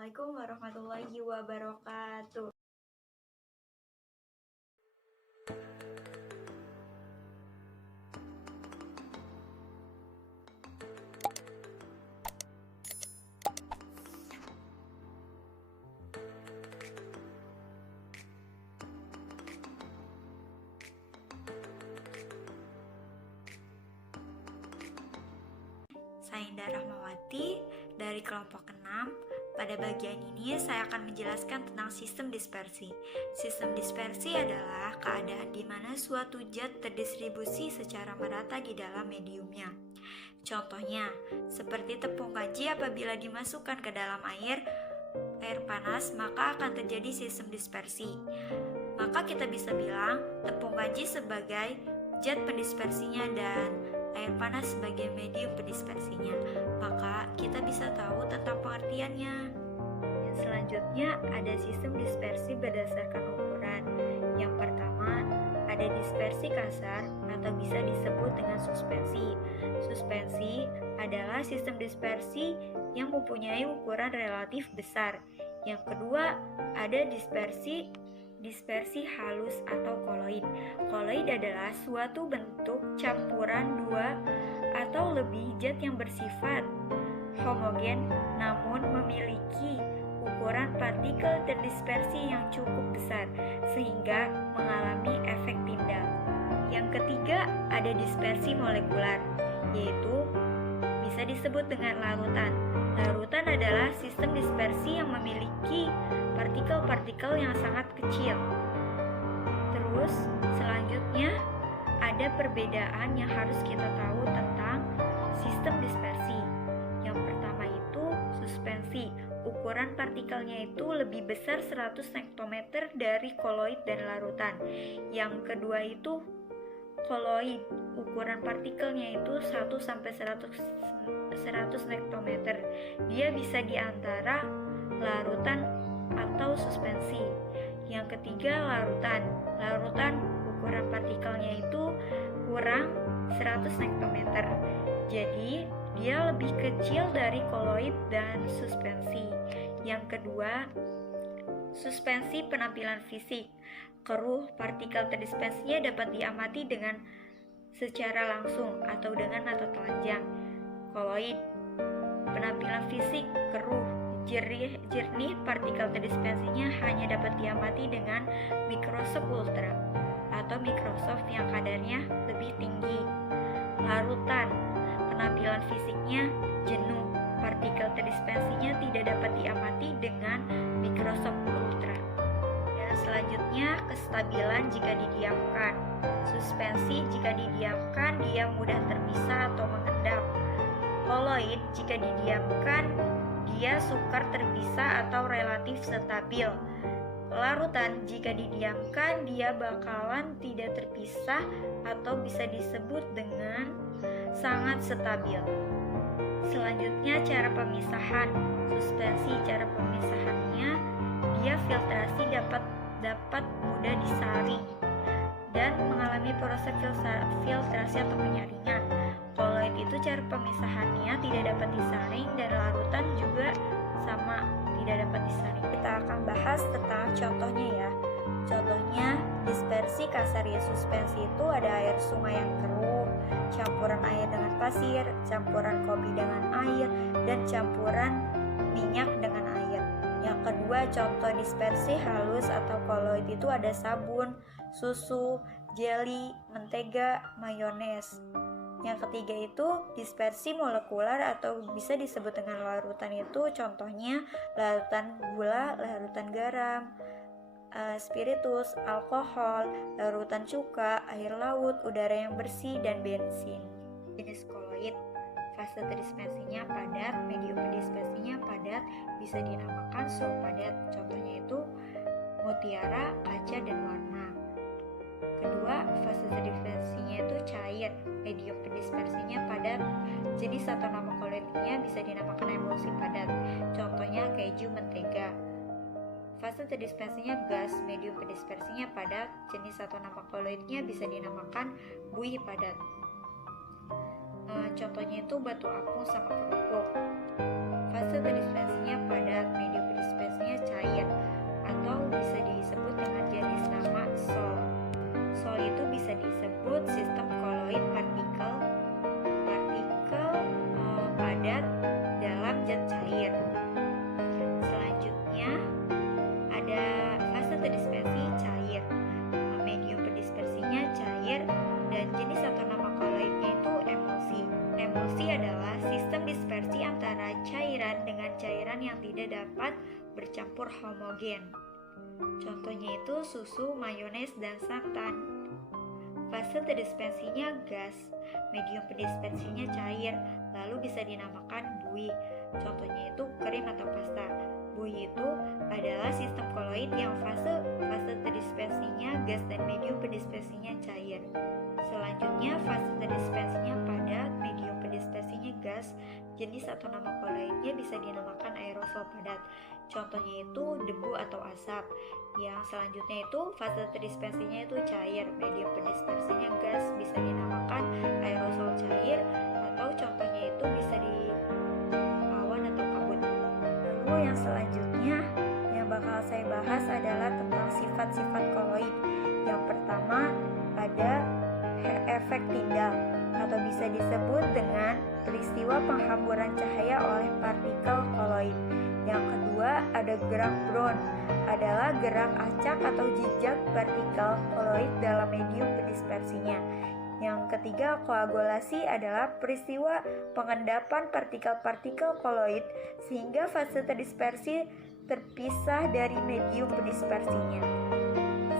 Assalamualaikum warahmatullahi wabarakatuh. Saya Indah Rahmawati dari kelompok 6. Pada bagian ini saya akan menjelaskan tentang sistem dispersi. Sistem dispersi adalah keadaan di mana suatu zat terdistribusi secara merata di dalam mediumnya. Contohnya, seperti tepung kanji apabila dimasukkan ke dalam air panas, maka akan terjadi sistem dispersi. Maka kita bisa bilang tepung kanji sebagai zat pendispersinya dan air panas sebagai medium pendispersinya. Maka kita bisa tahu tentang pengertiannya. Yang selanjutnya ada sistem dispersi berdasarkan ukuran. Yang pertama ada dispersi kasar atau bisa disebut dengan suspensi. Suspensi adalah sistem dispersi yang mempunyai ukuran relatif besar. Yang kedua ada dispersi halus atau koloid. Koloid adalah suatu bentuk campuran dua atau lebih zat yang bersifat homogen namun memiliki ukuran partikel terdispersi yang cukup besar sehingga mengalami efek tindal. Yang ketiga ada dispersi molekular, yaitu bisa disebut dengan larutan. Larutan adalah sistem dispersi yang memiliki partikel-partikel yang sangat kecil. Terus selanjutnya ada perbedaan yang harus kita tahu tentang sistem dispersi. Yang pertama itu suspensi. Ukuran partikelnya itu lebih besar 100 nektometer dari koloid dan larutan. Yang kedua itu koloid. Ukuran partikelnya itu 1 sampai 100 nektometer. Dia bisa di antara larutan atau suspensi. Yang ketiga larutan. Larutan ukuran partikelnya itu kurang 100 nektometer. Jadi dia lebih kecil dari koloid dan suspensi. Yang kedua, suspensi penampilan fisik. Keruh partikel terdispersinya dapat diamati dengan secara langsung atau dengan mata telanjang. Koloid, penampilan fisik keruh, jernih partikel terdispersinya hanya dapat diamati dengan mikroskop ultra atau mikroskop yang kadarnya lebih tinggi. Larutan, penampilan fisiknya jenuh, partikel terdispersinya tidak dapat diamati dengan mikroskop ultra. Dan selanjutnya kestabilan jika didiamkan. Suspensi jika didiamkan dia mudah terpisah atau mengendap. Koloid jika didiamkan dia sukar terpisah atau relatif stabil. Larutan jika didiamkan dia bakalan tidak terpisah atau bisa disebut dengan sangat stabil. Selanjutnya cara pemisahan. Suspensi cara pemisahannya dia filtrasi dapat mudah disaring dan mengalami proses filtrasi atau penyaringan. Koloid itu cara pemisahannya tidak dapat disaring dan larutan juga sama tidak dapat disaring. Kita akan bahas tentang contohnya ya. Contohnya dispersi kasar ya. Suspensi itu ada air sungai yang keruh, campuran air dengan pasir, campuran kopi dengan air, dan campuran minyak dengan air. Yang kedua contoh dispersi halus atau koloid itu ada sabun, susu, jeli, mentega, mayones. Yang ketiga itu dispersi molekular atau bisa disebut dengan larutan itu contohnya larutan gula, larutan garam, spiritus, alkohol, larutan cuka, air laut, udara yang bersih, dan bensin. Jenis koloid, fase terdispersinya padat, medium pendispersinya padat, bisa dinamakan subpadat. Contohnya itu mutiara, kaca, dan warna. Kedua, fase terdispersinya itu cair, medium pendispersinya padat, jenis atau nama koloidnya bisa dinamakan emulsi padat. Contohnya keju, mentega. Fase terdispersinya gas, medium pendispersinya padat, jenis atau nama koloidnya bisa dinamakan buih padat. Contohnya itu batu apung sama kerupuk. Fase terdispersinya padat, medium tidak dapat bercampur homogen. Contohnya itu susu, mayones, dan santan. Fase terdispersinya gas, medium pendispersinya cair, lalu bisa dinamakan buih. Contohnya itu krim atau pasta. Buih itu adalah sistem koloid yang fase terdispersinya gas dan medium pendispersinya cair. Selanjutnya fase terdispersinya padat, medium pendispersinya gas. Jenis atau nama koloidnya bisa dinamakan aerosol padat. Contohnya itu debu atau asap. Yang selanjutnya itu fase terdispersinya itu cair, medium pendispersinya gas, bisa dinamakan aerosol cair, atau contohnya itu bisa di awan atau kabut. Lalu yang selanjutnya yang bakal saya bahas adalah tentang sifat-sifat koloid. Yang pertama ada efek Tyndall atau bisa disebut dengan peristiwa penghamburan cahaya oleh partikel koloid. Yang kedua ada gerak Brown, adalah gerak acak atau jejak partikel koloid dalam medium pendispersinya. Yang ketiga koagulasi adalah peristiwa pengendapan partikel-partikel koloid sehingga fase terdispersi terpisah dari medium pendispersinya.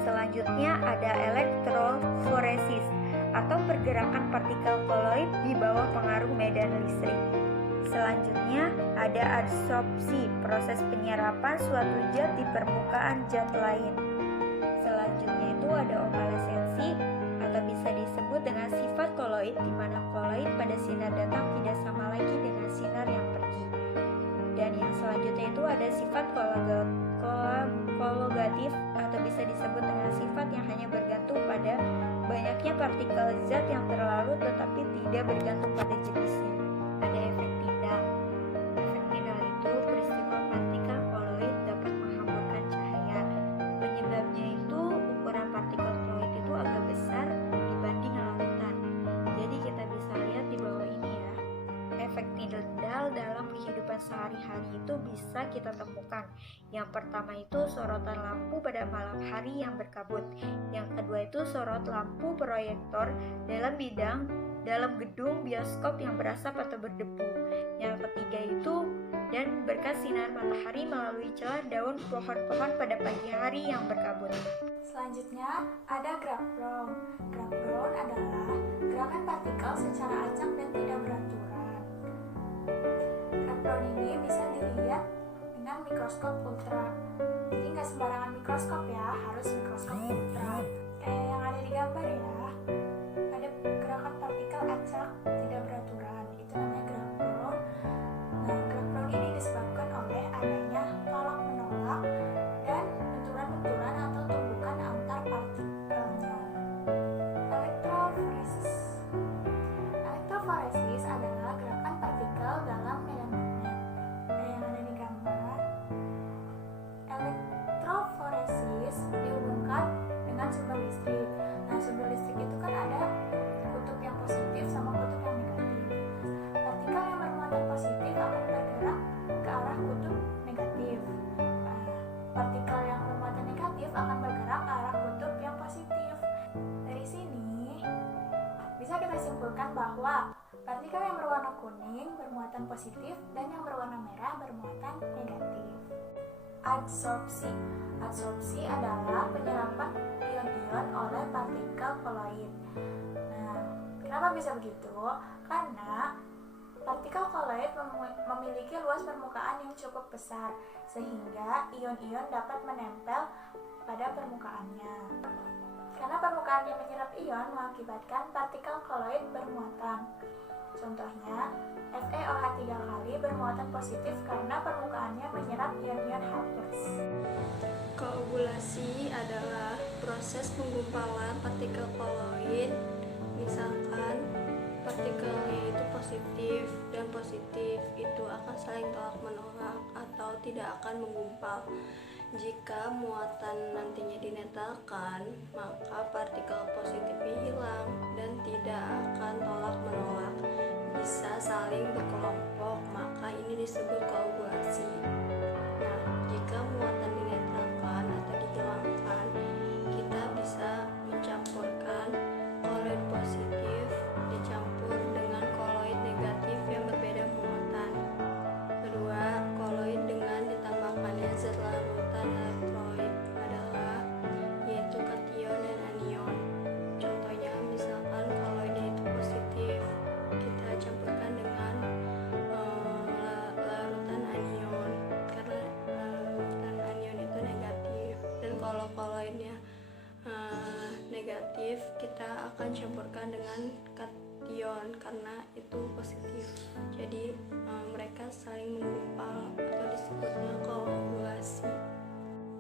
Selanjutnya ada elektroforesis atau pergerakan partikel koloid di bawah pengaruh medan listrik. Selanjutnya ada adsorpsi, proses penyerapan suatu zat di permukaan zat lain. Selanjutnya itu ada opalesensi atau bisa disebut dengan sifat koloid di mana koloid pada sinar datang tidak sama lagi dengan sinar yang pergi. Dan yang selanjutnya itu ada sifat kologatif atau bisa disebut dengan sifat yang hanya bergantung pada banyaknya partikel zat yang terlarut tetapi tidak bergantung pada jenisnya. Ada efek Tyndall. Efek Tyndall itu peristiwa partikel koloid dapat menghamburkan cahaya. Penyebabnya itu ukuran partikel koloid itu agak besar dibanding lautan. Jadi kita bisa lihat di bawah ini ya. Efek Tyndall dalam kehidupan sehari-hari itu bisa kita temukan. Yang pertama itu sorotan lampu pada malam hari yang berkabut. Yang kedua itu sorot lampu proyektor dalam gedung bioskop yang berasap atau berdebu. Yang ketiga itu dan berkat sinar matahari melalui celah daun pohon-pohon pada pagi hari yang berkabut. Selanjutnya ada gerak Brown. Gerak Brown adalah gerakan partikel secara acak dan tidak beraturan. Gerak Brown ini bisa dilihat dengan mikroskop ultra. Jadi nggak sembarangan mikroskop ya, harus mikroskop ultra. Kayak yang ada di gambar ya. Ada gerakan partikel acak tidak beraturan. Itu namanya gerak Brown. Nah, gerak Brown ini disebabkan oleh adanya tolak-menolak dan benturan-benturan atau tumbukan antar partikelnya. Elektroforesis. Elektroforesis adalah gerakan partikel dalam medan magnet. Yang ada di gambar. Elektroforesis dihubungkan dengan sumber listrik. Nah, sumber listrik itu kan ada kutub yang positif sama kutub yang negatif. Partikel yang bermuatan positif akan bergerak ke arah kutub negatif. Partikel yang bermuatan negatif akan bergerak ke arah kutub yang positif. Dari sini bisa kita simpulkan bahwa partikel yang berwarna kuning bermuatan positif dan yang berwarna merah bermuatan negatif. Adsorpsi. Adsorpsi adalah penyerapan ion-ion oleh partikel koloid. Nah, kenapa bisa begitu? Karena partikel koloid memiliki luas permukaan yang cukup besar, sehingga ion-ion dapat menempel pada permukaannya. Karena permukaannya menyerap ion mengakibatkan partikel koloid bermuatan. Contohnya, FeOH 3 kali bermuatan positif karena permukaannya menyerap ion-ion H+. Koagulasi adalah proses penggumpalan partikel koloid. Misalkan partikelnya itu positif dan positif itu akan saling tolak menolak atau tidak akan menggumpal. Jika muatan nantinya dinetralkan, maka partikel positifnya hilang dan tidak akan tolak menolak, bisa saling berkelompok, maka ini disebut koagulasi. Nah, jika muatan dinetralkan atau dihilangkan, kita bisa mencampurkan koloid positif dicampur dengan koloid negatif yang berbeda muatan. Kedua, koloid dengan positif, kita akan campurkan dengan kation karena itu positif. Jadi mereka saling menggumpal atau disebutnya koagulasi.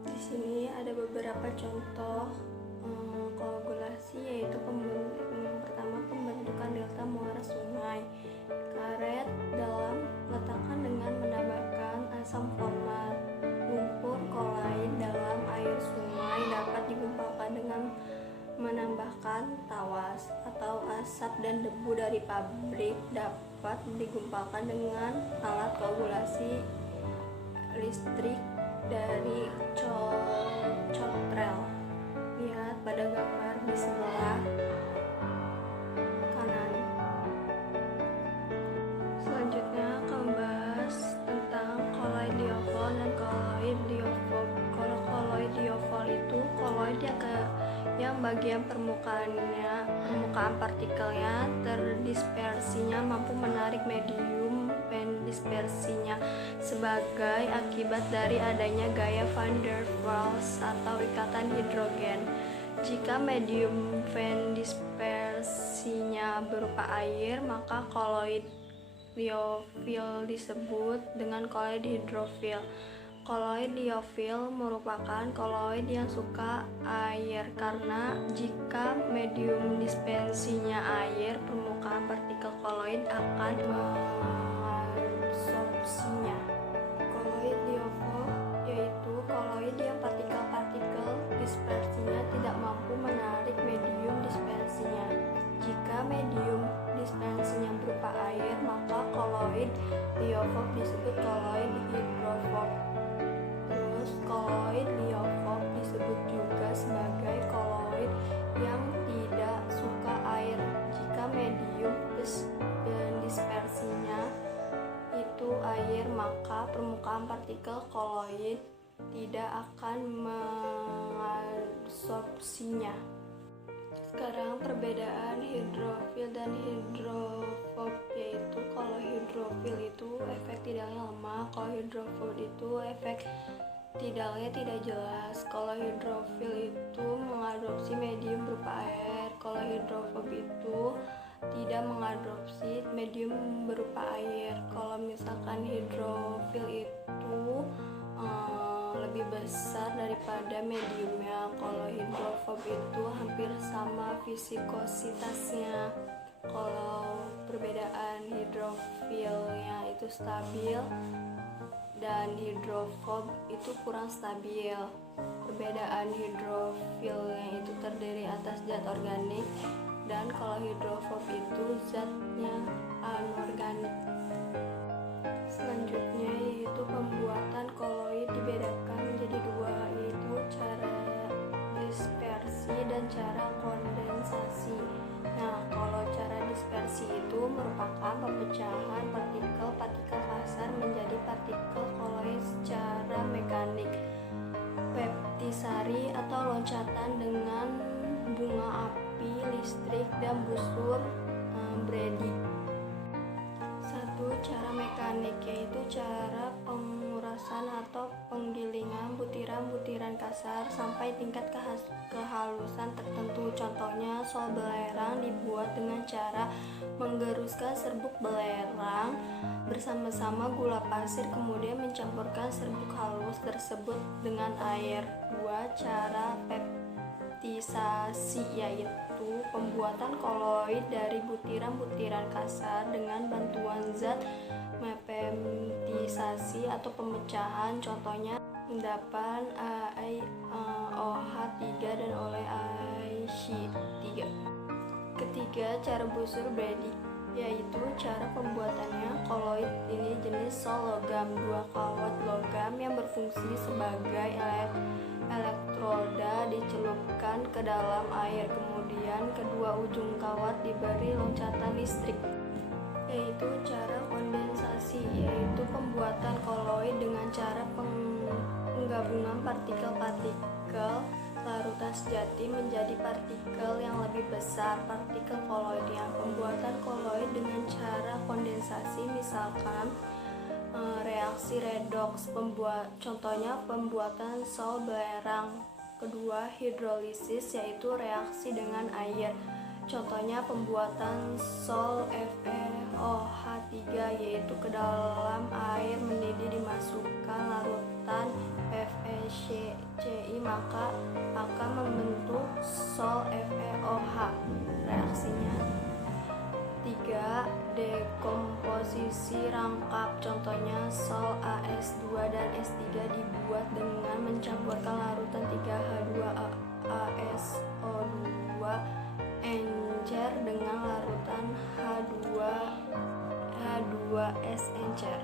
Di sini ada beberapa contoh koagulasi, yaitu pertama pembentukan delta muara sungai. Karet dalam letakkan dengan menambahkan asam format. Lumpur kolaid dalam air sungai dapat digumpalkan dengan menambahkan tawas, atau asap dan debu dari pabrik dapat digumpalkan dengan alat koagulasi listrik dari cotrel. Lihat pada gambar di sebelah kanan. Selanjutnya akan membahas tentang koloid diofol dan koloid diofol. Kalau koloid diofol itu koloid yang bagian permukaan partikelnya terdispersinya mampu menarik medium dispersinya sebagai akibat dari adanya gaya van der Waals atau ikatan hidrogen. Jika medium van dispersinya berupa air, maka koloid liofil disebut dengan koloid hidrofil. Koloid liofil merupakan koloid yang suka air karena jika medium dispersinya air, permukaan partikel koloid akan mengabsorpsinya. Koloid liofil yaitu koloid yang partikel-partikel dispersinya tidak mampu menarik medium dispersinya. Jika medium dispersinya berupa air, maka koloid liofil disebut koloid hidrofob. Terus koloid liofil disebut juga sebagai koloid yang tidak suka air. Jika medium dispersinya itu air, maka permukaan partikel koloid tidak akan mengabsorpsinya. Sekarang perbedaan hidrofil dan hidrofob, yaitu kalau hidrofil itu efek tidaknya lemah, kalau hidrofob itu efek tidaknya tidak jelas. Kalau hidrofil itu mengadopsi medium berupa air, kalau hidrofob itu tidak mengadopsi medium berupa air. Kalau misalkan hidrofil itu lebih besar daripada mediumnya. Kalau hidrofob itu hampir sama viskositasnya. Kalau perbedaan hidrofilnya itu stabil dan hidrofob itu kurang stabil. Perbedaan hidrofilnya itu terdiri atas zat organik, dan kalau hidrofob itu zatnya anorganik. Selanjutnya yaitu pembuatan koloid dibedakan menjadi dua, yaitu cara dispersi dan cara kondensasi. Nah, kalau cara dispersi itu merupakan pemecahan partikel-partikel kasar menjadi partikel koloid secara mekanik. Peptisari atau loncatan dengan bunga api listrik dan busur Brady. Cara mekanik yaitu cara pengurasan atau penggilingan butiran-butiran kasar sampai tingkat kehalusan tertentu. Contohnya, sol belerang dibuat dengan cara menggeruskan serbuk belerang bersama-sama gula pasir, kemudian mencampurkan serbuk halus tersebut dengan air. 2. Cara peptisasi yaitu pembuatan koloid dari butiran-butiran kasar dengan bantuan zat peptisasi atau pemecahan. Contohnya endapan AiOH3 dan oleh AiC3. Ketiga, cara busur Brady yaitu cara pembuatannya. Koloid ini jenis sol logam, 2 kawat logam yang berfungsi sebagai elektroda dicelupkan ke dalam air, kemudian kedua ujung kawat diberi loncatan listrik. Yaitu cara kondensasi, yaitu pembuatan koloid dengan cara penggabungan partikel-partikel larutan sejati menjadi partikel yang lebih besar, partikel koloidnya. Pembuatan koloid dengan cara kondensasi misalkan reaksi redoks, contohnya pembuatan sol belerang. kedua, hidrolisis yaitu reaksi dengan air. Contohnya pembuatan sol FeOH3 yaitu ke dalam air mendidih dimasukkan larutan FeCl maka akan membentuk sol FeOH. Reaksinya 3. Dekomposisi rangkap. Contohnya sol AS2 dan S3 dibuat dengan mencampurkan larutan 3H2ASO2 encer dengan larutan H2S encer.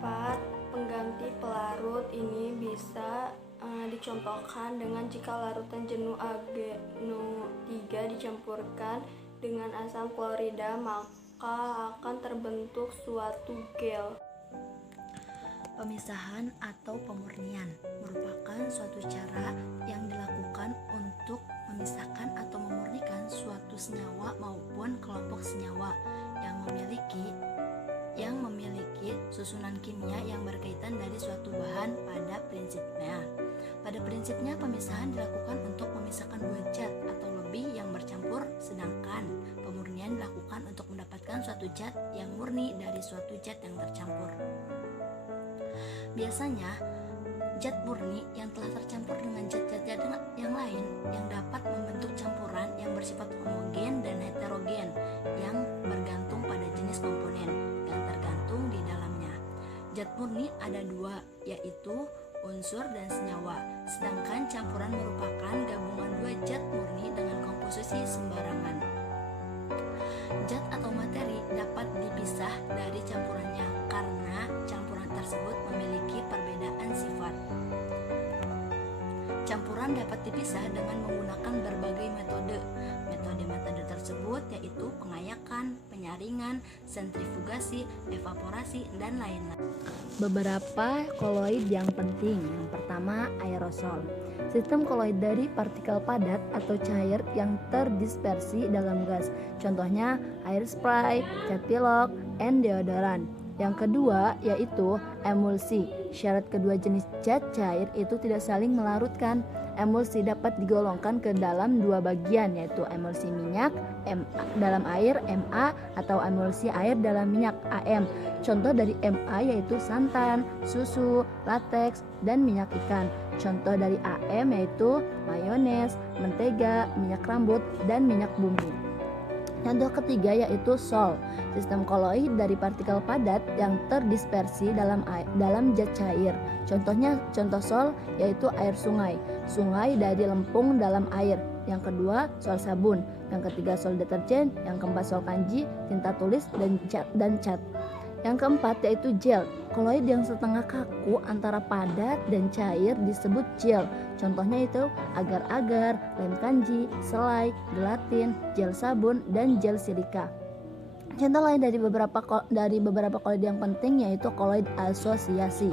4. Pengganti pelarut ini bisa dicontohkan dengan jika larutan jenuh AgNO3 dicampurkan dengan asam klorida maka akan terbentuk suatu gel. Pemisahan atau pemurnian merupakan suatu cara yang dilakukan untuk memisahkan atau memurnikan suatu senyawa maupun kelompok senyawa yang memiliki susunan kimia yang berkaitan dari suatu bahan pada prinsipnya. Pada prinsipnya pemisahan dilakukan untuk memisahkan dua zat atau lebih yang bercampur, sedangkan pemurnian dilakukan untuk mendapatkan suatu zat yang murni dari suatu zat yang tercampur. Biasanya, zat murni yang telah tercampur dengan zat-zat yang lain yang dapat membentuk campuran yang bersifat homogen dan heterogen yang bergantung pada jenis komponen yang tergantung di dalamnya. Zat murni ada dua, yaitu unsur dan senyawa, sedangkan campuran merupakan gabungan dua zat murni dengan komposisi sembarangan. Zat atau materi dapat dipisah dari campurannya karena campuran tersebut memiliki perbedaan sifat. Campuran dapat dipisah dengan menggunakan berbagai metode. Metode tersebut yaitu pengayakan, penyaringan, sentrifugasi, evaporasi, dan lain-lain. Beberapa koloid yang penting. Yang pertama, aerosol. Sistem koloid dari partikel padat atau cair yang terdispersi dalam gas. Contohnya air spray, cat pilok, and deodoran. Yang kedua yaitu emulsi. Syarat kedua jenis zat cair itu tidak saling melarutkan. Emulsi dapat digolongkan ke dalam dua bagian, yaitu emulsi minyak dalam air Ma atau emulsi air dalam minyak Am. Contoh dari Ma yaitu santan, susu, lateks, dan minyak ikan. Contoh dari Am yaitu mayones, mentega, minyak rambut, dan minyak bumbu. Contoh ketiga yaitu sol. Sistem koloid dari partikel padat yang terdispersi dalam zat cair. Contoh sol yaitu air sungai. Sungai dari lempung dalam air. Yang kedua sol sabun. Yang ketiga sol deterjen. Yang keempat sol kanji, tinta tulis, dan cat. Yang keempat yaitu gel. Koloid yang setengah kaku antara padat dan cair disebut gel. Contohnya itu agar-agar, lem kanji, selai, gelatin, gel sabun, dan gel silika. Contoh lain dari beberapa koloid yang penting yaitu koloid asosiasi.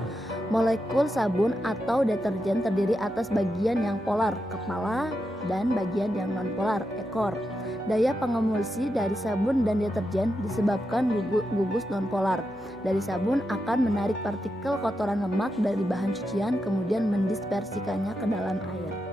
Molekul sabun atau deterjen terdiri atas bagian yang polar, kepala, dan bagian yang non-polar, ekor. Daya pengemulsi dari sabun dan deterjen disebabkan gugus nonpolar. Dari sabun akan menarik partikel kotoran lemak dari bahan cucian kemudian mendispersikannya ke dalam air.